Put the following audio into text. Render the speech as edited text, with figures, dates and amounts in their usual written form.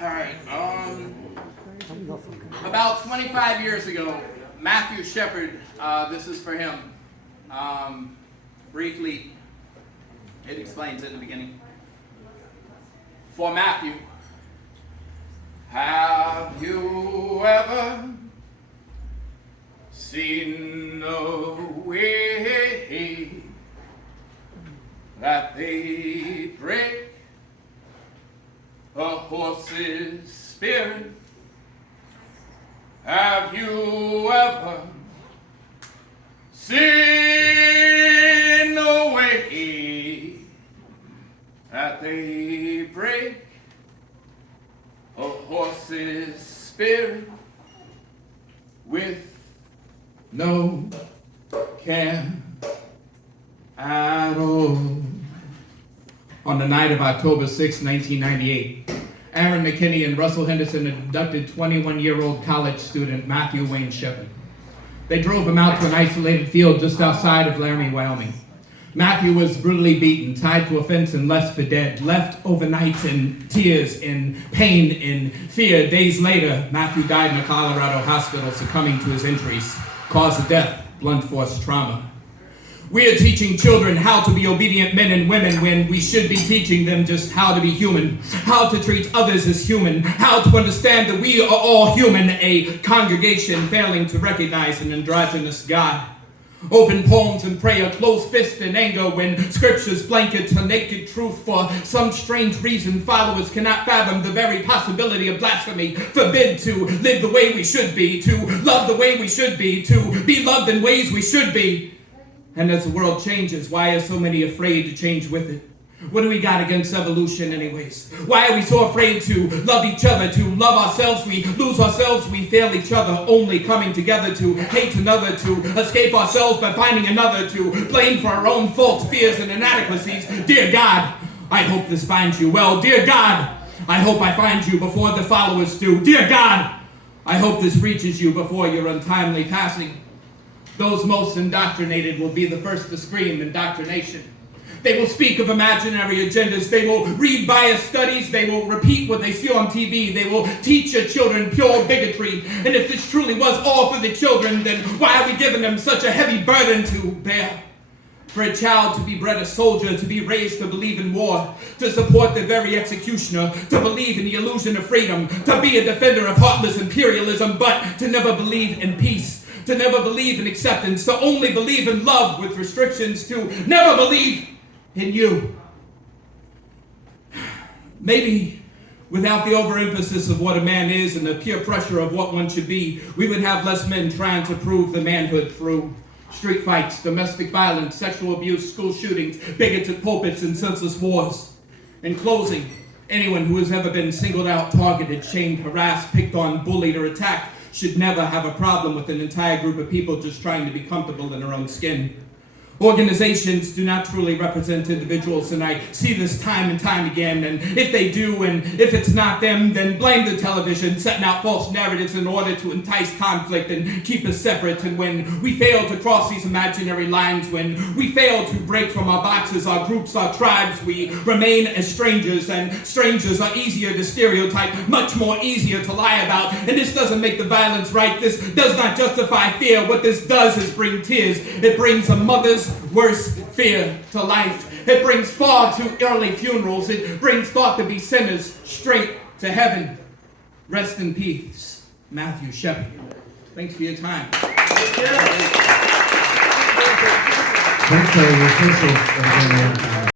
All right. About 25 years ago, Matthew Shepard, this is for him. Briefly, it explains it in the beginning. For Matthew, have you ever seen the way that they break a horse's spirit? Have you ever seen the way that they break a horse's spirit with no care at all? On the night of October 6, 1998, Aaron McKinney and Russell Henderson abducted 21-year-old college student Matthew Wayne Shepard. They drove him out to an isolated field just outside of Laramie, Wyoming. Matthew was brutally beaten, tied to a fence, and left for dead, left overnight in tears, in pain, in fear. Days later, Matthew died in a Colorado hospital, succumbing to his injuries. Cause of death, blunt force trauma. We are teaching children how to be obedient men and women when we should be teaching them just how to be human, how to treat others as human, how to understand that we are all human, a congregation failing to recognize an androgynous God. Open palms and prayer, closed fist in anger when scriptures blanket a naked truth. For some strange reason, followers cannot fathom the very possibility of blasphemy. Forbid to live the way we should be, to love the way we should be, to be loved in ways we should be. And as the world changes, why are so many afraid to change with it? What do we got against evolution anyways? Why are we so afraid to love each other, to love ourselves? We lose ourselves, we fail each other, only coming together to hate another, to escape ourselves by finding another, to blame for our own faults, fears, and inadequacies. Dear God, I hope this finds you well. Dear God, I hope I find you before the followers do. Dear God, I hope this reaches you before your untimely passing. Those most indoctrinated will be the first to scream indoctrination. They will speak of imaginary agendas. They will read biased studies. They will repeat what they see on TV. They will teach your children pure bigotry. And if this truly was all for the children, then why are we giving them such a heavy burden to bear? For a child to be bred a soldier, to be raised to believe in war, to support the very executioner, to believe in the illusion of freedom, to be a defender of heartless imperialism, but to never believe in peace, to never believe in acceptance, to only believe in love with restrictions, to never believe in you. Maybe without the overemphasis of what a man is and the peer pressure of what one should be, we would have less men trying to prove the manhood through street fights, domestic violence, sexual abuse, school shootings, bigoted pulpits, and senseless wars. In closing, anyone who has ever been singled out, targeted, shamed, harassed, picked on, bullied, or attacked should never have a problem with an entire group of people just trying to be comfortable in their own skin. Organizations do not truly represent individuals, and I see this time and time again, and if they do, and if it's not them, then blame the television, setting out false narratives in order to entice conflict and keep us separate. And when we fail to cross these imaginary lines, when we fail to break from our boxes, our groups, our tribes, we remain as strangers, and strangers are easier to stereotype, much more easier to lie about. And this doesn't make the violence right. This does not justify fear. What this does is bring tears. It brings a mother's worst fear to life. It brings far too early funerals. It brings thought to be sinners straight to heaven. Rest in peace, Matthew Shepard. Thanks for your time. Thanks for your official